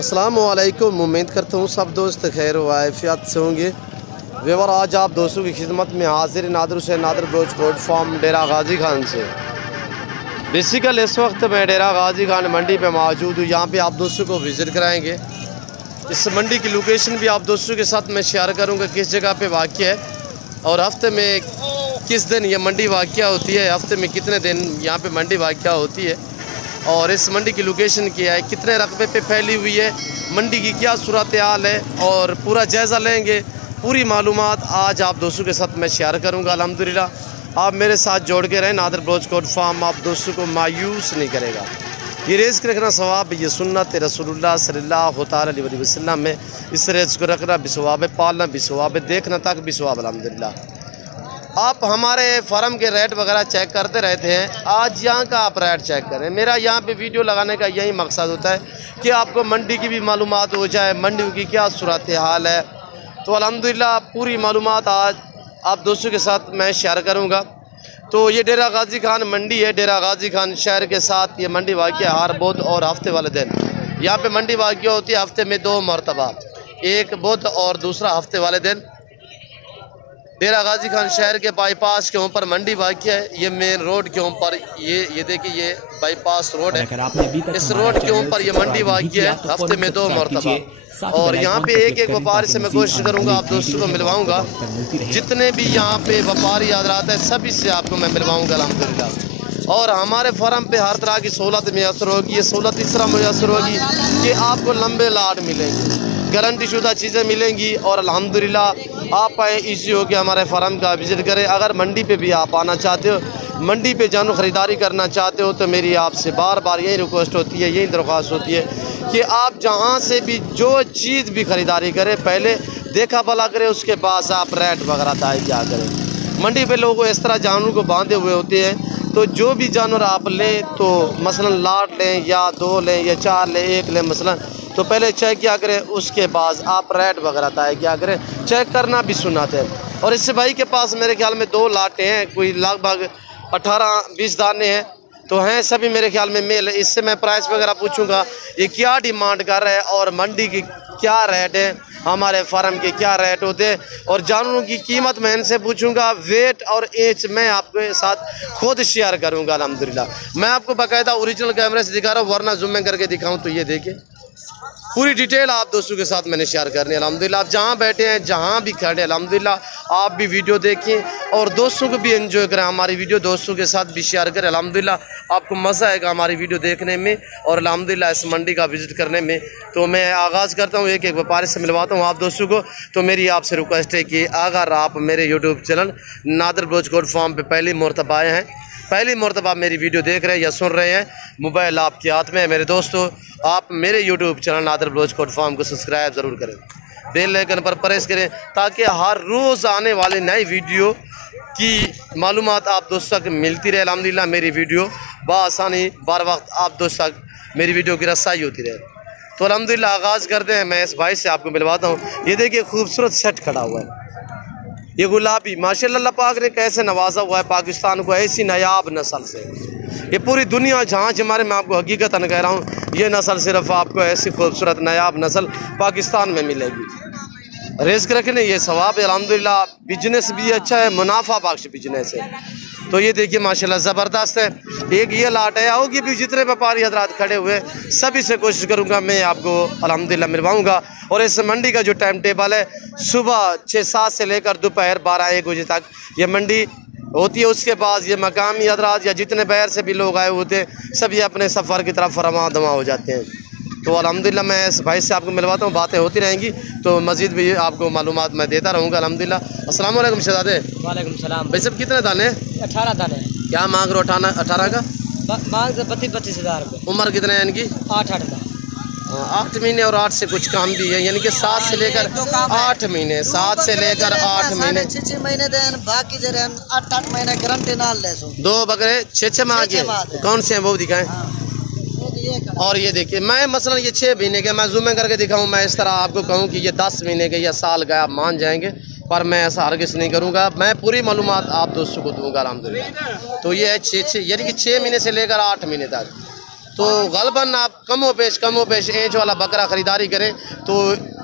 अस्सलामुअलैकुम। उम्मीद करता हूँ सब दोस्त खैर वाफियत से होंगे। वेवर आज आप दोस्तों की खिदमत में हाजिर Nadir Hussain Nadir broach coat farm Dera Ghazi Khan से। बेसिकल इस वक्त मैं डेरा गाजी खान मंडी पे मौजूद हूँ। यहाँ पे आप दोस्तों को विज़िट कराएंगे। इस मंडी की लोकेशन भी आप दोस्तों के साथ मैं शेयर करूँगा, किस जगह पे वाक़ है और हफ्ते में किस दिन ये मंडी वाक़ होती है, हफ्ते में कितने दिन यहाँ पे मंडी वाक़ होती है और इस मंडी की लोकेशन क्या है, कितने रकबे पे फैली हुई है, मंडी की क्या सूरत हाल है और पूरा जायज़ा लेंगे। पूरी मालूमात आज आप दोस्तों के साथ मैं शेयर करूँगा। अल्हम्दुलिल्लाह आप मेरे साथ जोड़ के रहें। नादर ब्रोच कोट फार्म आप दोस्तों को मायूस नहीं करेगा। ये रिज़्क़ रखना सवाब, ये सुन्नत रसूलुल्लाह सल्लल्लाहु अलैहि वसल्लम में इस रिज़्क़ को रखना भी सवाब है, पालना भी सवाब है, देखना तक भी सवाब। अल्हम्दुलिल्लाह आप हमारे फार्म के रेट वगैरह चेक करते रहते हैं, आज यहाँ का आप रेट चेक करें। मेरा यहाँ पे वीडियो लगाने का यही मकसद होता है कि आपको मंडी की भी मालूमात हो जाए, मंडी की क्या सूरत हाल है। तो अल्हम्दुलिल्लाह पूरी मालूमात आज आप दोस्तों के साथ मैं शेयर करूँगा। तो ये डेरा गाजी खान मंडी है, डेरा गाजी खान शहर के साथ ये मंडी वाक़ हर बुध और हफ्ते वाले दिन यहाँ पे मंडी वाक़ होती है। हफ्ते में 2 मरतबा, एक बुध और दूसरा हफ्ते वाले दिन। डेरा गाजी खान शहर के बाईपास के ऊपर मंडी वाक़ है। ये मेन रोड के ऊपर ये देखिए, ये बाईपास रोड है। इस रोड के ऊपर ये मंडी वाक़ है, हफ्ते में 2 मरतबा। और यहाँ पे एक एक व्यापारी से मैं कोशिश करूँगा आप दोस्तों को मिलवाऊँगा। जितने भी यहाँ पे व्यापारी हज़रात हैं सभी से आपको मैं मिलवाऊँगा अल्हम्दुलिल्लाह। और हमारे फार्म पे हर तरह की सहूलत मैसर होगी। ये सहूलत इस तरह मैसर होगी कि आपको लंबे लाट मिलेंगे, गारंटी शुदा चीज़ें मिलेंगी। और अल्हम्दुलिल्लाह आप आए इजी हो के हमारे फार्म का विज़िट करें। अगर मंडी पे भी आप आना चाहते हो, मंडी पे जानवर ख़रीदारी करना चाहते हो, तो मेरी आपसे बार बार यही रिक्वेस्ट होती है, यही दरख्वास्त होती है कि आप जहाँ से भी जो चीज़ भी ख़रीदारी करें पहले देखा भला करें, उसके बाद आप रेट वगैरह तय क्या करें। मंडी पे लोग इस तरह जानवर को बांधे हुए होते हैं, तो जो भी जानवर आप लें तो मसलन लाट लें या 2 लें या 4 लें, 1 लें मसलन, तो पहले चेक क्या करें, उसके बाद आप रेट वगैरह तय क्या करें। चेक करना भी सुन्नत है। और इससे भाई के पास मेरे ख्याल में 2 लाटें हैं, कोई लगभग 18-20 दाने हैं, तो हैं सभी मेरे ख्याल में मेल। इससे मैं प्राइस वगैरह पूछूंगा ये क्या डिमांड कर रहा है और मंडी की क्या रेट है, हमारे फार्म के क्या रेट होते हैं और जानवरों की कीमत मैं इनसे पूछूंगा। वेट और एज मैं आपके साथ खुद शेयर करूंगा। अल्हम्दुलिल्लाह मैं आपको बाकायदा ओरिजिनल कैमरे से दिखा रहा हूँ, वरना जूम में करके दिखाऊं तो ये देखिए पूरी डिटेल आप दोस्तों के साथ मैंने शेयर करनी है। अल्हम्दुलिल्लाह आप जहाँ बैठे हैं, जहाँ भी खड़े, अल्हम्दुलिल्लाह आप भी वीडियो देखें और दोस्तों को भी एंजॉय करें। हमारी वीडियो दोस्तों के साथ भी शेयर करें। अल्हम्दुलिल्लाह आपको मज़ा आएगा हमारी वीडियो देखने में और अल्हम्दुलिल्लाह इस मंडी का विज़िट करने में। तो मैं आगाज़ करता हूँ, एक एक व्यापारी से मिलवाता हूँ आप दोस्तों को। तो मेरी आपसे रिक्वेस्ट है कि अगर आप मेरे YouTube channel Nadir broach coat farm पर पहली मरतबा आए हैं, पहली मरतबा मेरी वीडियो देख रहे हैं या सुन रहे हैं, मोबाइल आपके हाथ में है मेरे दोस्तों, आप मेरे YouTube channel Nadir broach coat farm को सब्सक्राइब ज़रूर करें, बेल आइकन पर प्रेस करें ताकि हर रोज़ आने वाले नई वीडियो की मालूमात आप दोस्तों तक मिलती रहे। अल्हम्दुलिल्लाह मेरी वीडियो बआसानी बार वक्त आप दोस्तों तक मेरी वीडियो की रसाई होती रहे। तो अल्हम्दुलिल्लाह आगाज़ करते हैं। मैं इस भाई से आपको मिलवाता हूँ। ये देखिए खूबसूरत सेट खड़ा हुआ है, ये गुलाबी माशाल्लाह अल्लाह पाक ने कैसे नवाजा हुआ है पाकिस्तान को ऐसी नायाब नस्ल से। ये पूरी दुनिया जहाँ हमारे मैं आपको हकीकतन कह रहा हूँ, ये नस्ल सिर्फ आपको ऐसी खूबसूरत नायाब नस्ल पाकिस्तान में मिलेगी। रिस्क रखने ये सवाब है। अल्हम्दुलिल्लाह बिजनेस भी अच्छा है, मुनाफा बख्श बिजनेस है। तो ये देखिए माशाल्लाह ज़बरदस्त है। एक ये लाट है, आओगी भी जितने व्यापारी हजरात खड़े हुए सभी से कोशिश करूँगा मैं आपको अल्हम्दुलिल्लाह मिलवाऊँगा। और इस मंडी का जो टाइम टेबल है, सुबह 6-7 से लेकर दोपहर 12-1 बजे तक ये मंडी होती है। उसके बाद ये मकामी हजरात या जितने बाहर से भी लोग आए होते हैं सभी अपने सफ़र की तरफ रवा दवा हो जाते हैं। तो अल्हम्दुलिल्लाह मैं इस भाई से आपको मिलवाता हूँ, बातें होती रहेंगी तो मज़ीद भी आपको मालूमात मैं देता रहूँगा अल्हम्दुलिल्लाह। अस्सलाम वालेकुम शहज़ादे। वालेकुम सलाम। भाई साहब कितने दाने? 18 दाने। क्या मांग रहे हो? 18 का मांग 32-25 हज़ार रुपये। उम्र कितने है इनकी? 8 महीने और 8 से कुछ काम भी है, यानी कि 7 से लेकर 8 महीने, 7 से लेकर 8 महीने, 6 महीने दें बाकी जरे 8 महीने गारंटी ना ले सो। 2 बकरे 6 माह के कौन से हैं वो दिखाएं। और ये देखिए मैं मसलन ये 6 महीने के मैं जूम करके दिखाऊं, मैं इस तरह आपको कहूं कि ये 10 महीने के या साल का आप मान जाएंगे, पर मैं ऐसा हरगिज़ नहीं करूंगा। मैं पूरी मालूमात आप दोस्तों को दूंगा अल्हम्दुलिल्लाह। तो ये है 6 यानी कि 6 महीने से लेकर 8 महीने तक। तो गलबन आप कमो पेश इंच वाला बकरा ख़रीदारी करें तो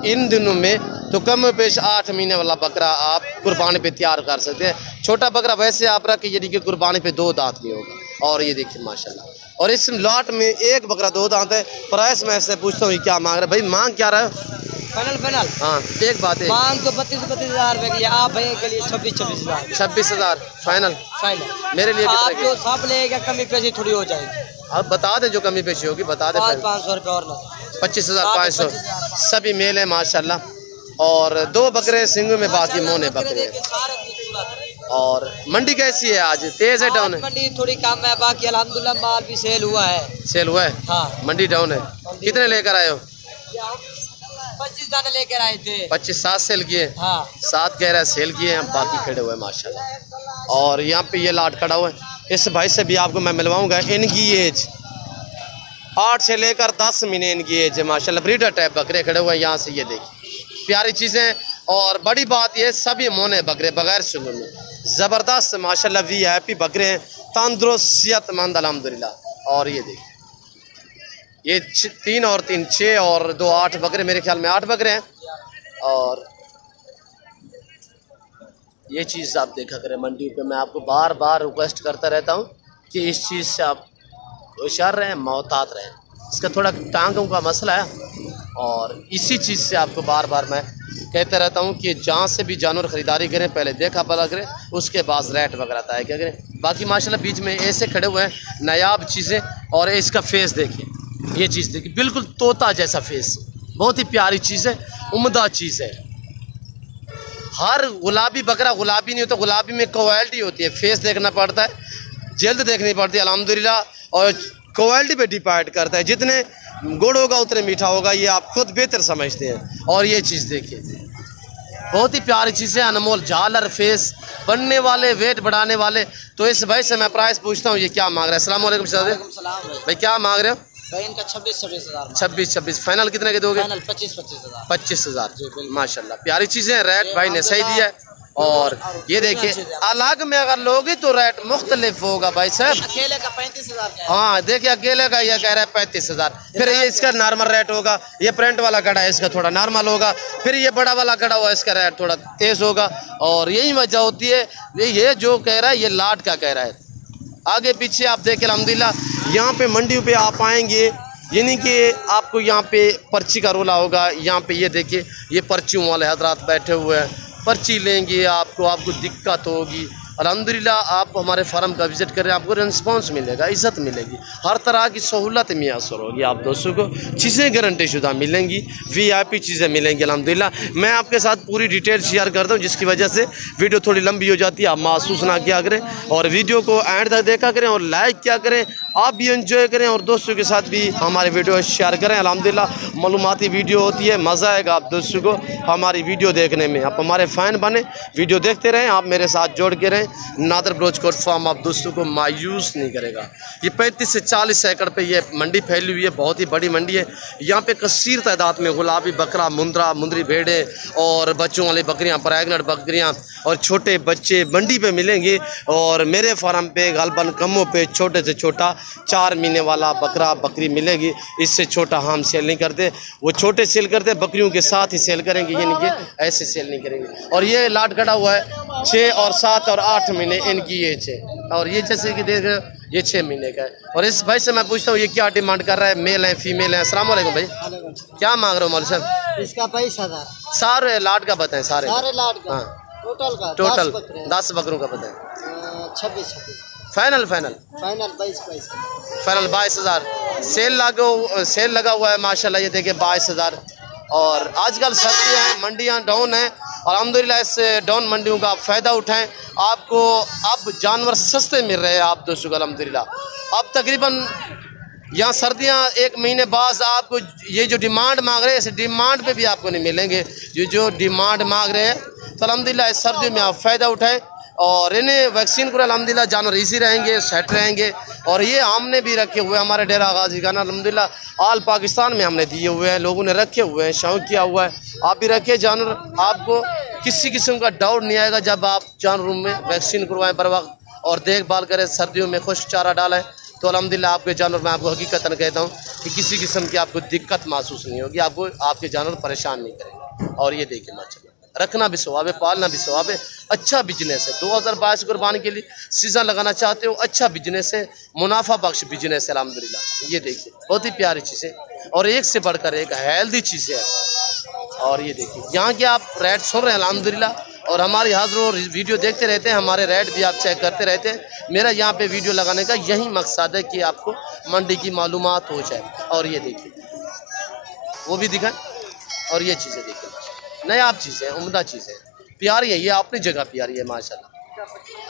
इन दिनों में तो कम पेश 8 महीने वाला बकरा आप कुर्बानी पे तैयार कर सकते हैं। छोटा बकरा वैसे आप रख यानी कि कुर्बानी पे 2 दांत नहीं होगा। और ये देखिए माशाल्लाह, और इस लॉट में एक बकरा 2 दांत है। प्राइस मैं ऐसे पूछता हूँ क्या मांग रहे भाई, मांग क्या रहा है? फाइनल हाँ एक बात है, मांग तो 32,000 रुपए की, आप भैया के लिए 26,000 26,000 फाइनल मेरे लिए आप कितने जो सब लेगा कमी पैसे थोड़ी हो जाएगी। अब बता दें जो कमी पेशी होगी बता दें। 500 रुपये और ना 25,500 सभी मेल है माशाल्लाह। और 2 बकरे सिंगू में, बाकी मोने बकरे हैं। और मंडी कैसी है आज, तेज है डाउन है? मंडी थोड़ी कम है, बाकी अल्हम्दुलिल्लाह माल भी सेल हुआ है। सेल हुआ है? हाँ मंडी डाउन है। कितने लेकर आए हो? 25 दाने लेकर आए थे। 25 7 सेल किए? हाँ 7 कह रहा है सेल किए हैं, बाकी खड़े हुए हैं माशाल्लाह। और यहाँ पे ये लाट खड़ा हुआ है। इस भाई से भी आपको मैं मिलवाऊंगा। इनकी एज 8 से लेकर 10 महीने इनकी एज है माशाल्लाह। ब्रीडर टाइप बकरे खड़े हुए हैं। यहाँ से ये देखिए प्यारी चीज़ें। और बड़ी बात ये सभी मोने बकरे बगैर सुगुन में ज़बरदस्त माशाल्लाह VIP बकरे हैं, तंदुरुस्त सेहतमंद अल्हम्दुलिल्लाह। और ये देखिए ये 3 और 3 6 और 2 8 बकरे, मेरे ख्याल में 8 बकरे हैं। और ये चीज़ आप देखा करें मंडी पे, मैं आपको बार बार रिक्वेस्ट करता रहता हूँ कि इस चीज़ से आप होशियार रहें, मोहतात रहें। इसका थोड़ा टांगों का मसला है और इसी चीज़ से आपको बार बार मैं कहता रहता हूँ कि जहाँ से भी जानवर ख़रीदारी करें पहले देखा पता करें, उसके बाद रेट वगैरह तय क्या करें। बाकी माशाल्लाह बीच में ऐसे खड़े हुए हैं नायाब चीज़ें। और इसका फेस देखिए, ये चीज़ देखिए बिल्कुल तोता जैसा फेस, बहुत ही प्यारी चीज़ है, उम्दा चीज़ है। हर गुलाबी बकरा गुलाबी नहीं होता, गुलाबी में क्वालिटी होती है। फेस देखना पड़ता है, जल्द देखनी पड़ती है अल्हम्दुलिल्लाह। और क्वालिटी पे डिपेंड करता है, जितने गुड़ होगा उतने मीठा होगा, ये आप खुद बेहतर समझते हैं। और ये चीज़ देखिए बहुत ही प्यारी चीज़ है, अनमोल झालर फेस बनने वाले, वेट बढ़ाने वाले। तो इस भाई से मैं प्राइस पूछता हूँ ये क्या मांग रहा है? अस्सलाम वालेकुम सर भाई, क्या मांग रहे हो? भाई इनका 26,000 26 फाइनल कितने के दोगे? 25,000 25,000 माशाल्लाह प्यारी चीज़ें हैं। रेट भाई ने सही दिया है। और ये देखिए अलग में अगर लोगे तो रेट मुख्तलिफ होगा भाई साहब। अकेले का 35,000 का है। हाँ देखिए अकेले का ये कह रहा है 35,000। फिर ये इसका नॉर्मल रेट होगा, ये प्रिंट वाला कड़ा है इसका थोड़ा नॉर्मल होगा, फिर ये बड़ा वाला कड़ा हुआ इसका रेट थोड़ा तेज़ होगा। और यही वजह होती है, ये जो कह रहा है ये लाट का कह रहा है। आगे पीछे आप देखें अल्हम्दुलिल्लाह। यहाँ पे मंडी पे आप आएंगे यानी कि आपको यहाँ पे पर्ची का रोला होगा। यहाँ पे ये देखिए ये पर्चियों वाले हजरात बैठे हुए हैं, पर्ची लेंगे आपको दिक्कत होगी। अल्हम्दुलिल्लाह आप हमारे फार्म का विज़िट करें, आपको रिस्पांस मिलेगा, इज़्ज़त मिलेगी, हर तरह की सहूलत मैसर होगी। आप दोस्तों को चीज़ें गारंटी शुदा मिलेंगी, VIP चीज़ें मिलेंगी अल्हम्दुलिल्लाह। मैं आपके साथ पूरी डिटेल शेयर करता हूँ, जिसकी वजह से वीडियो थोड़ी लंबी हो जाती है, आप महसूस ना किया करें। और वीडियो को एंड तक देखा करें और लाइक किया करें, आप भी एंजॉय करें और दोस्तों के साथ भी हमारे वीडियो शेयर करें। अल्हम्दुलिल्लाह मालूमाती वीडियो होती है, मज़ा आएगा आप दोस्तों को हमारी वीडियो देखने में। आप हमारे फ़ैन बने, वीडियो देखते रहें, आप मेरे साथ जोड़ के रहें। नादर ब्रोच कोट फार्म आप दोस्तों को मायूस नहीं करेगा। ये 35 से 40 एकड़ पे ये मंडी फैली हुई है, बहुत ही बड़ी मंडी है। यहाँ पे कसीर तादाद में गुलाबी बकरा, मुंदरी भेड़ें और बच्चों वाली बकरियाँ, प्रेगनेंट बकरियाँ और छोटे बच्चे मंडी पे मिलेंगे। और मेरे फार्म पे गलबन कमों पे छोटे से छोटा 4 महीने वाला बकरा बकरी मिलेगी। इससे छोटा हम सेल नहीं करते, वो छोटे सेल करते, बकरियों के साथ ही सेल करेंगे, यानी कि ऐसे सेल नहीं करेंगे। और ये लाट खड़ा हुआ है 6 और 7 और 8 महीने इनकी एज है। और ये जैसे कि देख रहे हो ये 6 महीने का है। और इस भाई से मैं पूछता हूँ ये क्या डिमांड कर रहा है, मेल है फीमेल है? अस्सलाम वालेकुम भाई, क्या मांग रहे हो मौलवी साहब? इसका 22,000 सारे लाट का बताएं, सारे लाट का। हाँ टोटल 10 बकरों का बताएं। 26 फाइनल फाइनल 22 फाइनल 22,000। सेल लगा हुआ है माशाल्लाह। ये देखिए 22,000। और आजकल सर्दियाँ हैं, मंडियाँ डाउन हैं, अल्हम्दुलिल्लाह इस डाउन मंडियों का फ़ायदा उठाएं। आपको अब जानवर सस्ते मिल रहे हैं आप दोस्तों को अल्हम्दुलिल्लाह। अब तकरीबन यहाँ सर्दियाँ 1 महीने बाद आपको ये जो डिमांड मांग रहे हैं इस डिमांड पे भी आपको नहीं मिलेंगे। ये जो डिमांड मांग रहे हैं तो अल्हम्दुलिल्लाह इस सर्दियों में आप फ़ायदा उठाएं और इन्हें वैक्सीन को अल्हम्दुलिल्लाह जानवर इजी रहेंगे, सेट रहेंगे। और ये हमने भी रखे हुए हैं हमारे डेरा गाजी खाना अल्हम्दुलिल्लाह आल पाकिस्तान में हमने दिए हुए हैं, लोगों ने रखे हुए हैं, शौक किया हुआ है। आप भी रखे जानवर, आपको किसी किस्म का डाउट नहीं आएगा जब आप जानवरों में वैक्सीन करवाएं बर वक्त और देखभाल करें। सर्दियों में खुश्क चारा डालें तो अल्हम्दुलिल्लाह आपके जानवर, मैं आपको हकीकतन कहता हूँ कि किसी किस्म की आपको दिक्कत महसूस नहीं होगी, आपको आपके जानवर परेशान नहीं करेंगे। और ये देखिए माशाल्लाह, रखना भी सवाब है, पालना भी सवाब है, अच्छा बिजनेस है। 2022 कुर्बानी के लिए सीज़न लगाना चाहते हो, अच्छा बिजनेस है, मुनाफा बख्श बिजनेस है अल्हम्दुलिल्लाह। ये देखिए बहुत ही प्यारी चीज़ है और एक से बढ़कर एक हेल्दी चीज़ है। और ये देखिए यहाँ के आप रेट सुन रहे हैं अल्हम्दुलिल्लाह, और हमारी हर रोज़ वीडियो देखते रहते हैं, हमारे रेट भी आप चेक करते रहते हैं। मेरा यहाँ पे वीडियो लगाने का यही मकसद है कि आपको मंडी की मालूमात हो जाए। और ये देखिए वो भी दिखाएं, और ये चीज़ें देखिए नायाब चीज़ें, उम्दा चीज़ें, प्यारी है, ये अपनी जगह प्यारी है माशाल्लाह।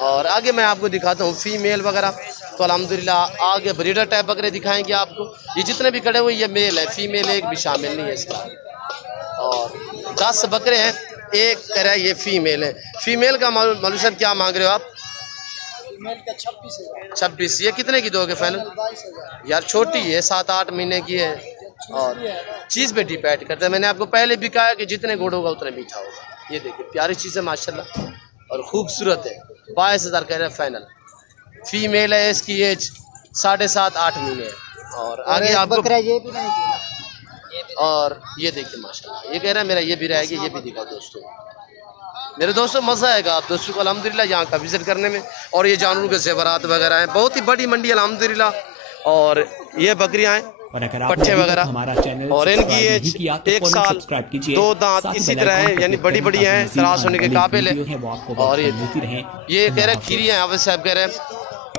और आगे मैं आपको दिखाता हूँ फीमेल वगैरह, तो अल्हम्दुलिल्लाह आगे ब्रीडर टाइप बकरे दिखाएंगे आपको। ये जितने भी खड़े हुए ये मेल है, फीमेल एक भी शामिल नहीं है इसका। और 10 बकरे हैं, एक कह रहा है ये फीमेल है। फीमेल का मौलवी साहब क्या मांग रहे हो आप? फीमेल का 26। ये कितने की दोगे फाइनल? 22,000 यार छोटी है, 7-8 महीने की है, और चीज़ पे डिपेंड करता है। मैंने आपको पहले भी कहा है कि जितने गुड़ होगा उतने मीठा होगा। ये देखिए प्यारी चीज़ है माशाल्लाह और खूबसूरत है। 22,000 कह रहे हैं फाइनल। फीमेल है, इसकी एज 7.5-8 महीने है। और आगे आपको बकरा ये भी नहीं किया। और ये देखिए माशाल्लाह, ये कह रहा है मेरा ये भी रहेगी, ये भी दिखाओ दोस्तों। मेरे दोस्तों मज़ा आएगा आप दोस्तों को अल्हम्दुलिल्लाह यहाँ का विज़िट करने में। और ये जानवरों के ज़ेवरात वगैरह हैं, बहुत ही बड़ी मंडी अल्हम्दुलिल्लाह। और ये बकरियाँ हैं, पट्टे वगैरह, और इनकी एज 1 साल, 2 दांत इसी तरह है, यानी बड़ी बड़ी हैं, त्रास होने के काबिल है। और ये कह रहे हैं खीरी है, हाफिज़ साहब कह रहे हैं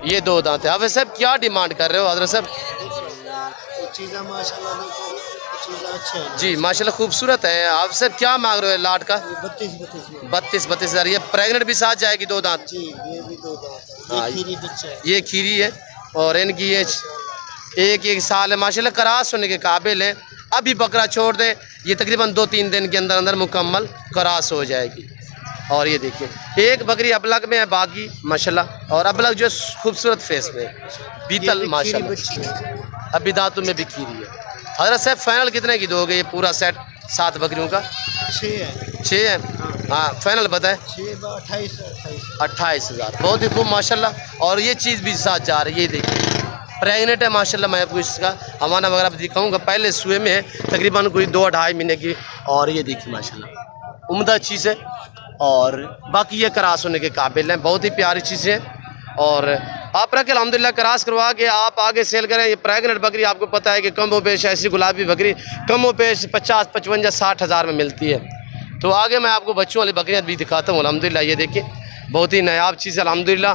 ये 2 दांत है। हाफिज़ साहब क्या डिमांड कर रहे हो हज़रत साहब? चीज़ें माशाल्लाह चीज़ें अच्छे हैं जी माशाल्लाह खूबसूरत है। आप साहब क्या मांग रहे हो लाट का? 32 हज़ार। ये प्रेगनेंट भी साथ जाएगी 2 दांत? जी ये भी 2 दांत हाँ, है, खीरी बच्चा है। ये खीरी है और इनकी एज 1 साल है माशाल्लाह, करास होने के काबिल है। अभी बकरा छोड़ दे, ये तकरीबन 2-3 दिन के अंदर अंदर मुकम्मल करास हो जाएगी। और ये देखिए एक बकरी अबलग में है, बाकी माशाल्लाह, और अबलग जो खूबसूरत फेस में बीतल माशाल्लाह, अभी दांतों में भी खीरी है। हज़रत साहब फाइनल कितने की दोगे ये पूरा सेट 7 बकरियों का? 6 है। हाँ फाइनल बताएं। 28,000। बहुत ही खूब माशाल्लाह। और ये चीज़ भी साथ जा रही है, ये देखिए प्रेगनेंट है माशाल्लाह। मैं आपको इसका हवाना वगैरह दिखाऊंगा, पहले सुए में है, तकरीबन कोई 2-2.5 महीने की। और ये देखिए माशाल्लाह उम्दा चीज़ है, और बाकी ये करास होने के काबिल हैं, बहुत ही प्यारी चीज़ें हैं। और आप रखें अल्हम्दुलिल्लाह, करास करवा के आप आगे सेल करें। ये प्रेगनेंट बकरी आपको पता है कि कम व पेश ऐसी गुलाबी बकरी कम व पेश 50, 55, 60 हज़ार में मिलती है। तो आगे मैं आपको बच्चों वाली बकरियाँ भी दिखाता हूँ अल्हम्दुलिल्लाह। ये देखिए बहुत ही नायाब चीज़ है अल्हम्दुलिल्लाह।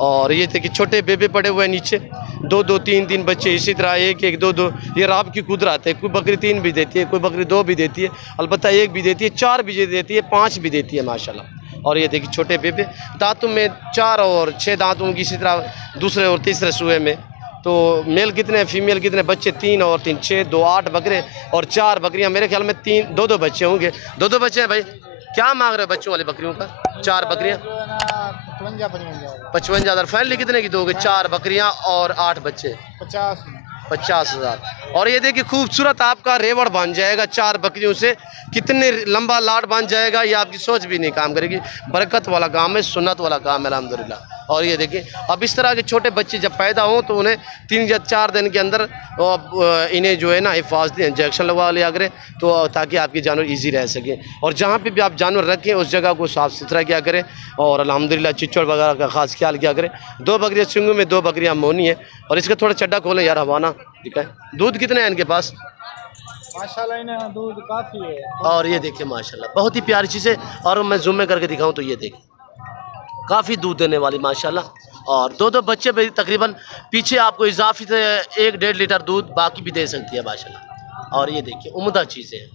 और ये देखिए छोटे बेबे पड़े हुए हैं नीचे, 2-2, 3-3 बच्चे, इसी तरह 1-1, 2-2। ये राब की कुदरत है, कोई बकरी 3 भी देती है, कोई बकरी 2 भी देती है, अलबत्ता 1 भी देती है, 4 भी देती है, 5 भी देती है माशाल्लाह। और ये देखिए छोटे बेबे, दांतों में 4 और 6 दांतों की, इसी तरह दूसरे और तीसरे सुए में। तो मेल कितने, फीमेल कितने? बच्चे 3 और 3, 6, 2, 8 बकरे और 4 बकरियां। मेरे ख्याल में 2-2 बच्चे होंगे। 2-2 बच्चे हैं भाई। क्या मांग रहे हो बच्चों वाली बकरियों का? 4 बकरियां 55,000। फाइनली कितने की दोगे? 4 बकरियां और 8 बच्चे 50,000। और ये देखिए खूबसूरत आपका रेवड़ बन जाएगा 4 बकरियों से। कितने लंबा लाट बन जाएगा, ये आपकी सोच भी नहीं काम करेगी। बरकत वाला काम है, सुन्नत वाला काम है अल्हम्दुलिल्लाह। और ये देखिए अब इस तरह के छोटे बच्चे जब पैदा हों तो उन्हें 3 या 4 दिन के अंदर इन्हें जो है ना हिफाजती इंजेक्शन लगवा लिया करें, तो ताकि आपके जानवर ईजी रह सकें। और जहाँ पे भी आप जानवर रखें उस जगह को साफ़ सुथरा किया करें, और अल्हम्दुलिल्लाह चिच्चड़ वगैरह का ख़ास ख्याल किया करें। 2 बकरियाँ सिंगू में, 2 बकरियाँ मोनी है। और इसका थोड़ा चड्डा खोलें यार, हवाना दिखाएं। दूध कितने हैं इनके पास? माशाल्लाह इन्हें दूध काफ़ी है। और ये देखिए माशाल्लाह बहुत ही प्यारी चीज़ है। और मैं जूम में करके दिखाऊं तो ये देखिए काफ़ी दूध देने वाली माशाल्लाह। और 2-2 बच्चे भी तकरीबन पीछे आपको इजाफी से 1-1.5 लीटर दूध बाकी भी दे सकती है माशाल्लाह। और ये देखिए उम्दा चीज़ें हैं।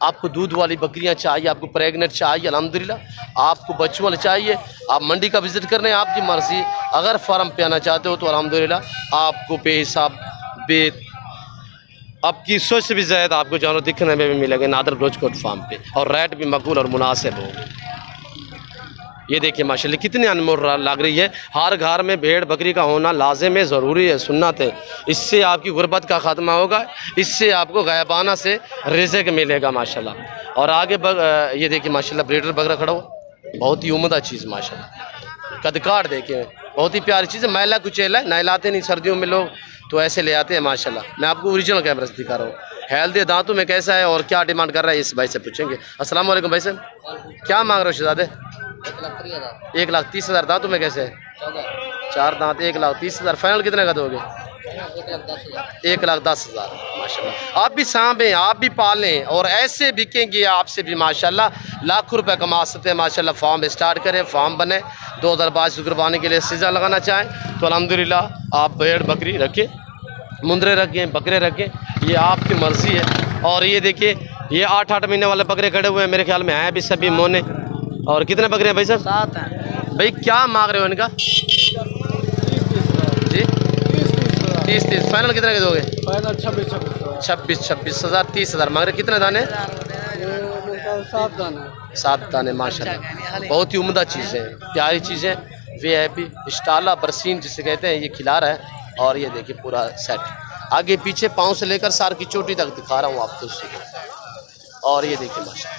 आपको दूध वाली बकरियां चाहिए, आपको प्रेगनेंट चाहिए अल्हम्दुलिल्लाह, आपको बच्चों वाले चाहिए, आप मंडी का विज़िट करने आपकी मर्ज़ी। अगर फार्म पे आना चाहते हो तो अल्हम्दुलिल्लाह आपको बेहिसाब बेत आपकी सोच से भी ज़्यादा आपको जानवर दिखने में भी मिलेंगे नादर ब्रोचकोट फार्म पे, और रेट भी मकबूल और मुनासिब होंगे। ये देखिए माशाल्लाह कितनी अनमोल लग रही है। हर घर में भेड़ बकरी का होना लाजिम है, ज़रूरी है, सुन्नत है। इससे आपकी गुर्बत का ख़त्मा होगा, इससे आपको गायबाना से रिज़्क़ मिलेगा माशाल्लाह। और आगे ये देखिए माशाल्लाह ब्रीडर बकरा खड़ा हुआ, बहुत ही उम्दा चीज़ माशाल्लाह। कदकाठ देखिए बहुत ही प्यारी चीज़ है, मैला कुचेला है, नहलाते नहीं सर्दियों में लोग तो ऐसे ले आते हैं माशाल्लाह। मैं आपको ओरिजिनल कैमरा से दिखा रहा हूँ। हेल्दी दांतों में कैसा है और क्या डिमांड कर रहा है इस भाई से पूछेंगे। अस्सलाम वालेकुम भाई साहब, क्या मांग रहे हो शहजादे? 1,30,000। दांतों में कैसे है? 4 दांत, 1,30,000। फाइनल कितने का दोगे? 1,10,000। माशाल्लाह, आप भी सांभें, आप भी पालें और ऐसे बिकेंगे आपसे भी माशाल्लाह लाखों रुपए कमा सकते हैं माशाल्लाह। फार्म स्टार्ट करें, फार्म बने। 2022 कुर्बानी के लिए सीज़न लगाना चाहें तो अल्हम्दुलिल्लाह आप भेड़ बकरी रखें, मुंदरे रखें, बकरे रखें, ये आपकी मर्ज़ी है। और ये देखिए ये 8-8 महीने वाले बकरे खड़े हुए हैं, मेरे ख्याल में हैं भी सभी मोने। और कितने बकरे हैं भाई साहब? 7 हैं। भाई क्या मांग रहे हो इनका? जी 30,000। फाइनल कितने के दोगे? फाइनल 26,000। 30,000 मांग रहे। कितने दाने? 7 दाने माशाल्लाह। बहुत ही उम्दा चीज़ें हैं, प्यारी चीज़ें। VIP स्टाला बरसीन जिसे कहते हैं ये खिला रहा है। और ये देखिए पूरा सेट आगे पीछे पाँव से लेकर सार की चोटी तक दिखा रहा हूँ आपको। और ये देखिए माशाल्लाह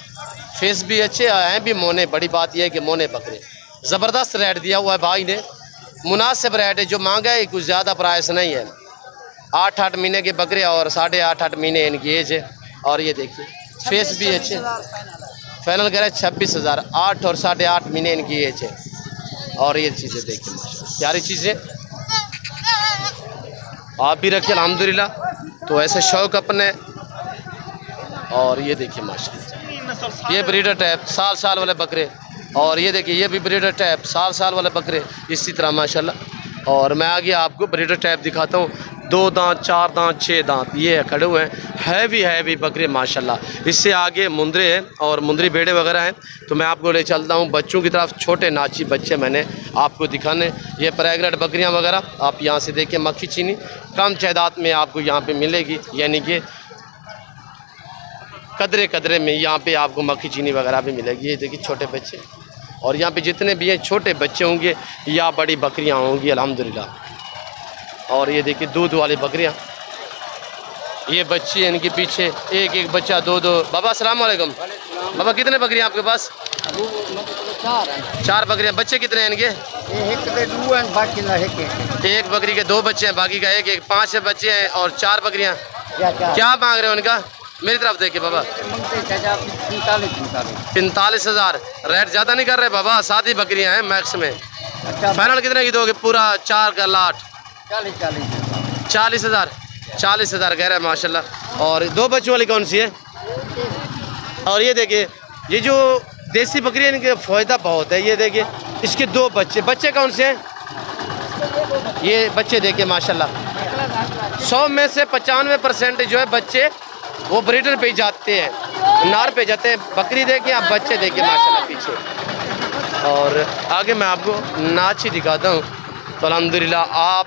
फेस भी अच्छे हैं भी मोने। बड़ी बात यह है कि मोने बकरे ज़बरदस्त रेट दिया हुआ है भाई ने, मुनासिब रेट है। जो मांगा है कुछ ज़्यादा प्राइस नहीं है। 8-8 महीने के बकरे और 8.5 महीने इनकी एज है। और ये देखिए फेस भी अच्छे। फाइनल कह रहे 26,000। 8 और 8.5 महीने इनकी एज है। और ये चीज़ें देखिए माशाल्लाह प्यारी चीज़ें आप भी रखिए अल्हम्दुलिल्लाह। तो ऐसे शौक़ अपने। और ये देखिए माशाल्लाह ये ब्रीडर टैप साल वाले बकरे। और ये देखिए ये भी ब्रीडर टैप साल वाले बकरे इसी तरह माशाल्लाह। और मैं आगे आपको ब्रीडर टैप दिखाता हूँ। 2 दांत, 4 दांत, 6 दांत ये खड़े हुए हैं। हैवी बकरे माशाल्लाह। इससे आगे मुंदरे हैं और मुंदरी बेड़े वगैरह हैं। तो मैं आपको ले चलता हूँ बच्चों की तरफ। छोटे नाची बच्चे मैंने आपको दिखाने। ये प्रेग्नेंट बकरियाँ वगैरह आप यहाँ से देखिए। मक्खी चीनी कम तादाद में आपको यहाँ पे मिलेगी, यानी कि कदरे में यहाँ पे आपको मक्खी चीनी वगैरह भी मिलेगी। ये देखिए छोटे बच्चे। और यहाँ पे जितने भी हैं छोटे बच्चे होंगे या बड़ी बकरियाँ होंगी अल्हम्दुलिल्लाह। और ये देखिए दूध वाली बकरियाँ, ये बच्चे इनके पीछे एक बच्चा 2-2। बाबा अस्सलाम वालेकुम। बाबा कितने बकरियाँ आपके पास? 4 बकरियाँ। बच्चे कितने हैं इनके? एक बकरी के 2 बच्चे हैं, बाकी का एक। 5 बच्चे हैं और 4 बकरियाँ। क्या मांग रहे हो उनका? मेरी तरफ देखिए बाबा। 45,000। रेट ज़्यादा नहीं कर रहे बाबा, 7 ही बकरियाँ हैं मैक्स में। फाइनल कितने की दोगे? पूरा 4 का लाट 40,000। 40,000 कह रहे हैं माशाल्लाह। और 2 बच्चों वाली कौन सी है? और ये देखिए ये जो देसी बकरी है इनके फ़ायदा बहुत है। ये देखिए इसके 2 बच्चे कौन से हैं? ये बच्चे देखिए माशाल्लाह 100 में से 95% जो है बच्चे वो ब्रीडर पे जाते हैं, नार पे जाते हैं। बकरी देखिए आप, बच्चे देखिए माशाल्लाह पीछे। और आगे मैं आपको नाची दिखाता हूँ तो अल्हम्दुलिल्लाह आप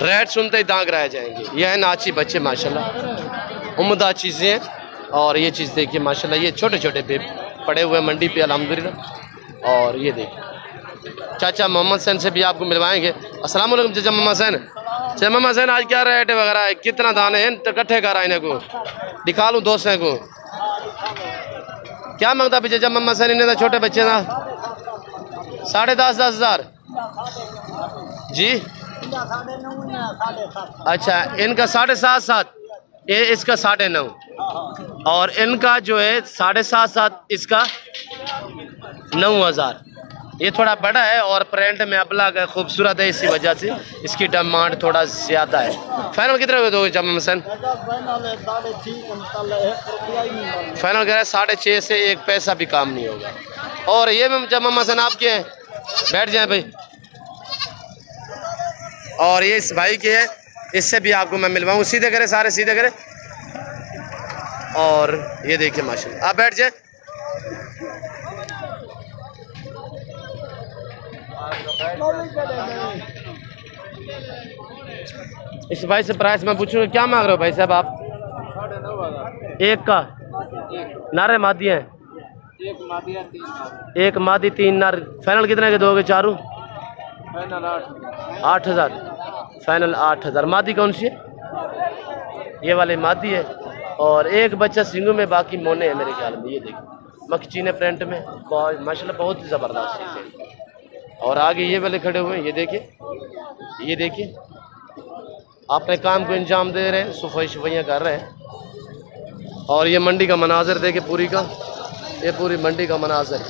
रेट सुनते ही दांग रह जाएंगे। यह है नाची बच्चे माशाल्लाह, उम्दा चीज़ें हैं। और ये चीज़ देखिए माशाल्लाह ये छोटे पे पड़े हुए मंडी पे अल्हम्दुलिल्लाह। और ये देखिए चाचा मोहम्मद सैन से भी आपको मिलवाएंगे। अस्सलाम वालेकुम चाचा मोहम्मद सैन। चाचा मोहम्मद सैन आज क्या रेट वगैरह है? कितना दाने हैं इकट्ठे कर इन्हें को दिखा लूँ 200 को। क्या मांगता भी चाचा मोहम्मद सैन इन्हें? छोटे बच्चे ना 10,500 जी। अच्छा इनका 7.5 ये इसका 9.5 और इनका जो है 7.5 इसका 9,000। ये थोड़ा बड़ा है और प्रिंट में अबला का खूबसूरत है, इसी वजह से इसकी डिमांड थोड़ा ज़्यादा है। फाइनल कितने दोगे जब मसन? फाइनल कह रहे 6.5 से 1 पैसा भी काम नहीं होगा। और ये जब मसन आपके हैं, बैठ जाए भाई। और ये इस भाई के है, इससे भी आपको मैं मिलवाऊँ। सीधे करे, सारे सीधे करे। और ये देखिए माशाल्लाह, आप बैठ जाए। इस भाई से प्राइस मैं पूछूंगा, क्या मांग रहे हो भाई साहब आप? 1 का नारे मादी हैं? 1 मादी 3 नार। फाइनल कितने के दोगे चारों? 8,000। फाइनल 8,000। मादी कौन सी है? ये वाली मादी है। और एक बच्चा सिंगू में, बाकी मोने हैं मेरे ख्याल में। ये देखिए मक्खी चीने प्रिंट में माशाल्लाह बहुत ही ज़बरदस्त चीज़ है। और आगे ये वाले खड़े हुए हैं, ये देखिए अपने काम को अंजाम दे रहे हैं, सफाई शफाइयाँ कर रहे हैं। और ये मंडी का मनाजर देखे पूरी का, ये पूरी मंडी का मनाजर।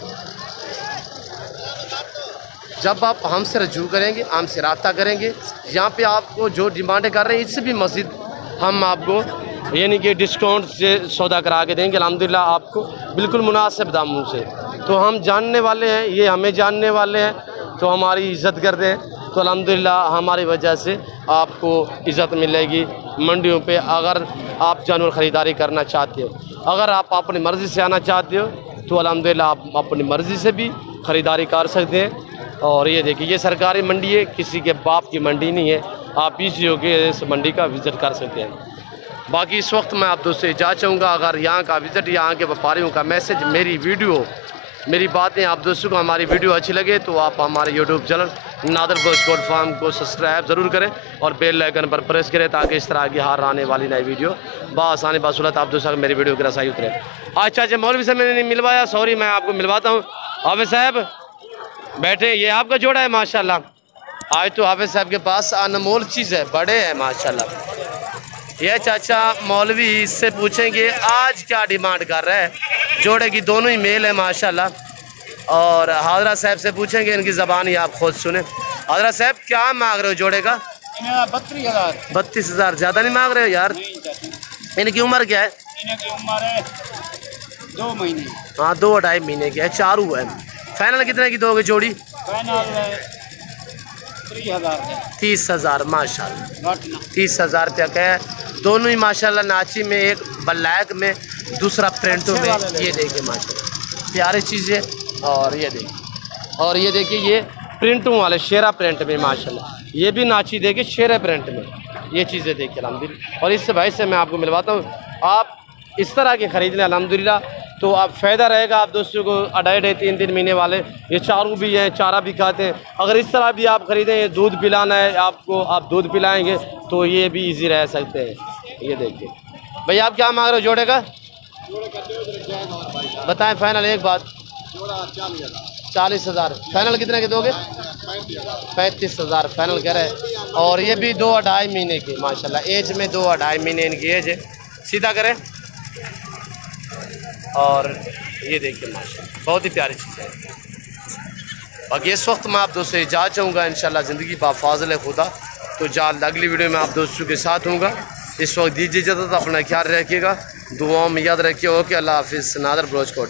जब आप हमसे रजू करेंगे, हमसे रब्ता करेंगे, यहाँ पे आपको जो डिमांडें कर रहे हैं इससे भी मज़ीद हम आपको यानी कि डिस्काउंट से सौदा करा के देंगे अल्हम्दुलिल्लाह, आपको बिल्कुल मुनासिब दामों से। तो हम जानने वाले हैं, ये हमें जानने वाले हैं, तो हमारी इज़्ज़त करते हैं, तो अल्हम्दुलिल्लाह हमारी वजह से आपको इज़्ज़त मिलेगी मंडियों पे। अगर आप जानवर ख़रीदारी करना चाहते हो, अगर आप अपनी मर्ज़ी से आना चाहते हो, तो अल्हम्दुलिल्लाह आप अपनी मर्ज़ी से भी ख़रीदारी कर सकते हैं। और ये देखिए ये सरकारी मंडी है, किसी के बाप की मंडी नहीं है, आप इसी होकर इस मंडी का विज़िट कर सकते हैं। बाकी इस वक्त मैं आप दोस्तों से इजाज़त चाहूँगा, अगर यहाँ का विज़िट, यहाँ के व्यापारियों का मैसेज, मेरी वीडियो, मेरी बातें आप दोस्तों को हमारी वीडियो अच्छी लगे तो आप हमारे यूट्यूब चैनल नादर गोश्त कोट फार्म को सब्सक्राइब ज़रूर करें और बेल आइकन पर प्रेस करें, ताकि इस तरह की हर आने वाली नई वीडियो बआसानी बासुलत आप दोस्तों मेरी वीडियो की रसाई उतरे। अच्छा मौलवी से मैंने नहीं मिलवाया, सॉरी, मैं आपको मिलवाता हूँ। हाफिज़ साहब बैठे, ये आपका जोड़ा है माशाल्लाह। आज तो हाफिज़ साहब के पास अनमोल चीज़ है, बड़े हैं माशाल्लाह। ये चाचा मौलवी इससे पूछेंगे आज क्या डिमांड कर रहा है, जोड़े की दोनों ही मेल है माशाल्लाह। और हाजरा साहब से पूछेंगे, इनकी ज़बान ही आप खुद सुने। हाजरा साहब क्या मांग रहे हो जोड़े का? 32,000। ज़्यादा नहीं मांग रहे हो यार? इनकी उम्र क्या है? इनकी उम्र है 2 महीने। हाँ 2-2.5 महीने की है, चारू है। फाइनल कितने की दोगे जोड़ी? फाइनल 30,000 माशाल्लाह, 30,000 रुपया का है। दोनों ही माशाल्लाह नाची में, एक ब्लैक में, दूसरा प्रिंटों में। ये देखिए माशाल्लाह प्यारी चीज़ें। और ये देखिए ये प्रिंटों वाले शेरा प्रिंट में माशाल्लाह, ये भी नाची देखिए शेरा प्रिंट में, ये चीज़ें देखिए अल्हम्दुलिल्लाह। और इस भाई से मैं आपको मिलवाता हूँ, आप इस तरह के ख़रीद लें अल्हम्दुलिल्लाह, तो आप फ़ायदा रहेगा आप दोस्तों को। 2.5-3 महीने वाले ये चारू भी हैं, चारा भी खाते हैं। अगर इस तरह भी आप ख़रीदें, ये दूध पिलाना है आपको, आप दूध पिलाएंगे तो ये भी इजी रह सकते हैं। ये देखिए भाई आप क्या मांग रहे हो जोड़े का? बताएं फाइनल एक बात। 40,000 फाइनल कितने के दोगे? 35,000 फाइनल कह रहे हैं। और ये भी 2-2.5 महीने की माशाल्लाह, एज में 2-2.5 महीने इनकी एज है। सीधा करें। और ये देखिए माशाल्लाह बहुत ही प्यारी चीज़ है। बाकी इस वक्त मैं आप दोस्तों से इजाज़त चाहूँगा, इंशाल्लाह ज़िंदगी बाफ़ाज़िल खुदा। तो जल्द अगली वीडियो में आप दोस्तों के साथ हूँगा। इस वक्त दीजिए इजाज़त, अपना ख्याल रखिएगा, दुआओं में याद रखिए। ओके, अल्लाह हाफिज़। Nadir broach coat.